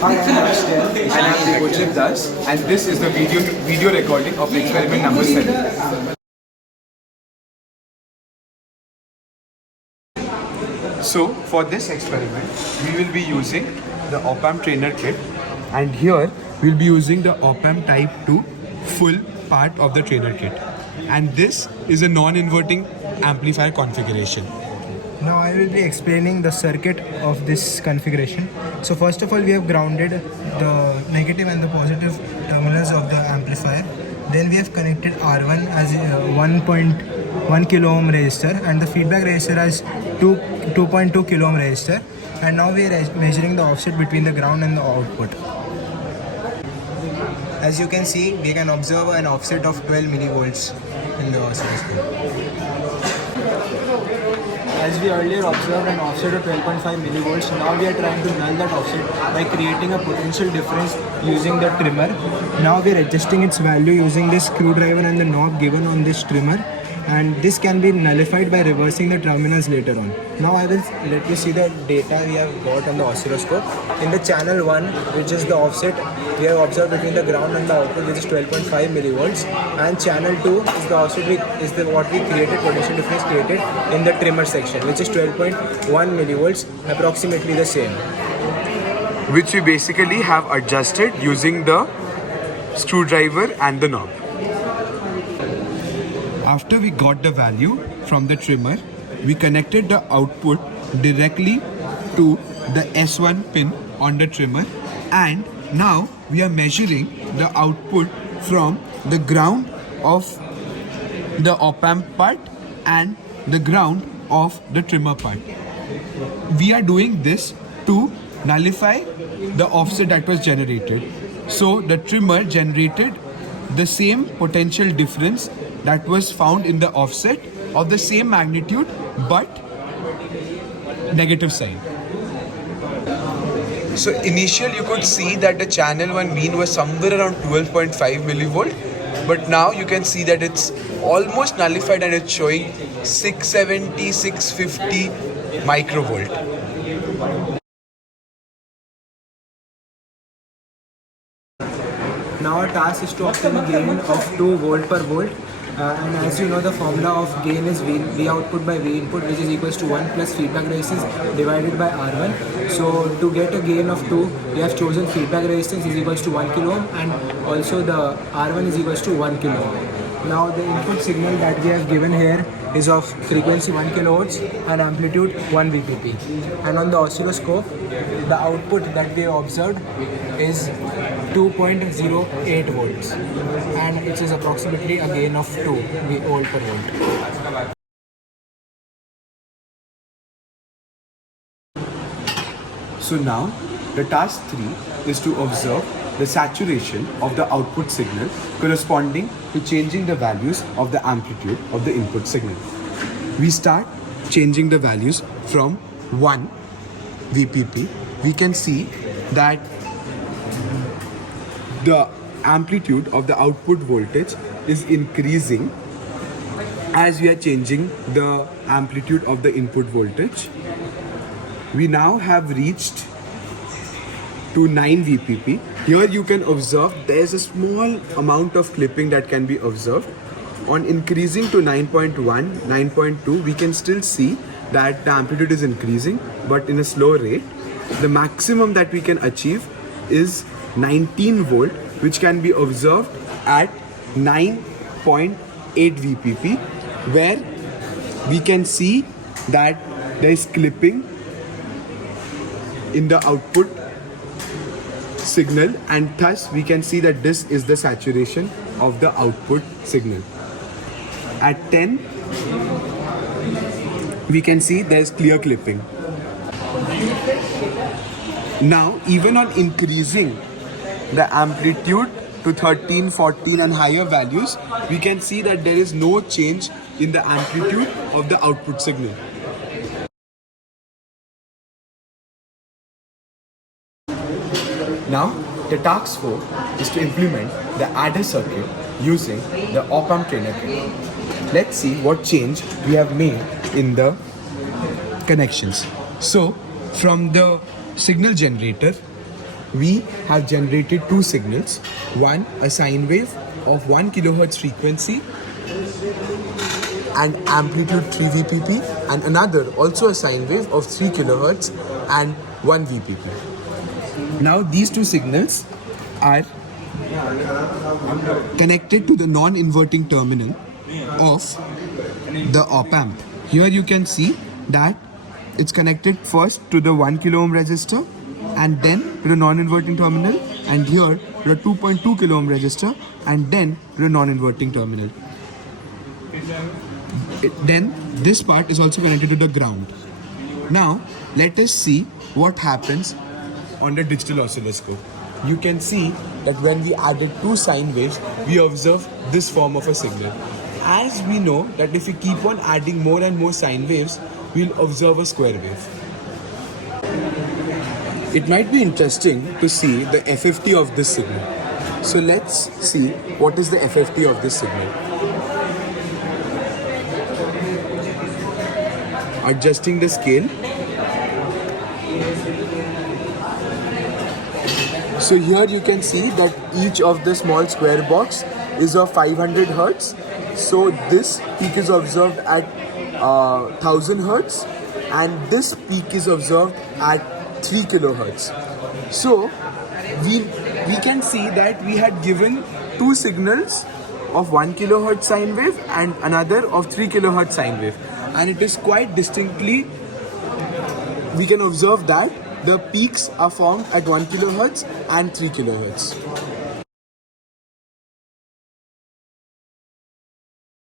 Hi, I'm Ashton. And I'm Nicochip Das, and this is the video recording of experiment number 7. So for this experiment, we will be using the op-amp trainer kit, and here we'll be using the op-amp type 2 full part of the trainer kit, and this is a non-inverting amplifier configuration. Now I will be explaining the circuit of this configuration. So first of all, we have grounded the negative and the positive terminals of the amplifier. Then we have connected R1 as a 1.1 kilo ohm resistor and the feedback resistor as 2.2 kilo ohm resistor. And now we are measuring the offset between the ground and the output. As you can see, we can observe an offset of 12 millivolts in the oscilloscope. As we earlier observed an offset of 12.5 millivolts, now we are trying to null that offset by creating a potential difference using the trimmer. Now we are adjusting its value using this screwdriver and the knob given on this trimmer, and this can be nullified by reversing the terminals later on. Now I will let you see the data we have got on the oscilloscope. In the channel 1, which is the offset we have observed between the ground and the output, which is 12.5 millivolts, and channel 2 is the offset what we created, potential difference created in the trimmer section, which is 12.1 millivolts, approximately the same, Which we basically have adjusted using the screwdriver and the knob. After we got the value from the trimmer, we connected the output directly to the S1 pin on the trimmer, and now we are measuring the output from the ground of the op-amp part and the ground of the trimmer part. We are doing this to nullify the offset that was generated. So the trimmer generated the same potential difference that was found in the offset of the same magnitude but negative sign. So initially you could see that the channel 1 mean was somewhere around 12.5 millivolt, but now you can see that it's almost nullified and it's showing 670, 650 microvolt. Now our task is to obtain a gain of 2 volt per volt. And as you know, the formula of gain is V output by V input, which is equals to 1 plus feedback resistance divided by R1. So to get a gain of 2, we have chosen feedback resistance is equals to 1 kilo ohm and also the R1 is equals to 1 kilo ohm. Now the input signal that we have given here is of frequency 1 kilohertz and amplitude 1 VPP. And on the oscilloscope, the output that we have observed is 2.08 volts, and it is approximately a gain of 2 volt per volt. So now the task 3 is to observe the saturation of the output signal corresponding to changing the values of the amplitude of the input signal. We start changing the values from 1 VPP. We can see that the amplitude of the output voltage is increasing as we are changing the amplitude of the input voltage. We now have reached to 9 VPP. Here you can observe there's a small amount of clipping that can be observed. On increasing to 9.1, 9.2, we can still see that the amplitude is increasing, but in a slow rate. The maximum that we can achieve is 19 volt, which can be observed at 9.8 VPP, where we can see that there is clipping in the output signal, and thus we can see that this is the saturation of the output signal. At 10, we can see there is clear clipping. Now, even on increasing the amplitude to 13, 14 and higher values, we can see that there is no change in the amplitude of the output signal. Now, the task 4 is to implement the adder circuit using the op-amp trainer kit. Let's see what change we have made in the connections. So, from the signal generator, we have generated two signals. One, a sine wave of 1 kilohertz frequency and amplitude 3 VPP, and another also a sine wave of 3 kilohertz and 1 VPP. Now these two signals are connected to the non-inverting terminal of the op-amp. Here you can see that it's connected first to the 1 kilo ohm resistor and then to the non-inverting terminal, and here to the 2.2 kilo ohm resistor and then to the non-inverting terminal. Then this part is also connected to the ground. Now let us see what happens on the digital oscilloscope. You can see that when we added two sine waves, we observe this form of a signal. As we know that if we keep on adding more and more sine waves, we'll observe a square wave. It might be interesting to see the FFT of this signal. So let's see what is the FFT of this signal. Adjusting the scale. So here you can see that each of the small square box is of 500 Hertz. So this peak is observed at 1000 Hertz and this peak is observed at 3 kilohertz. So we can see that we had given two signals of 1 kilohertz sine wave and another of 3 kilohertz sine wave, and it is quite distinctly, we can observe that the peaks are formed at 1 kilohertz and 3 kilohertz.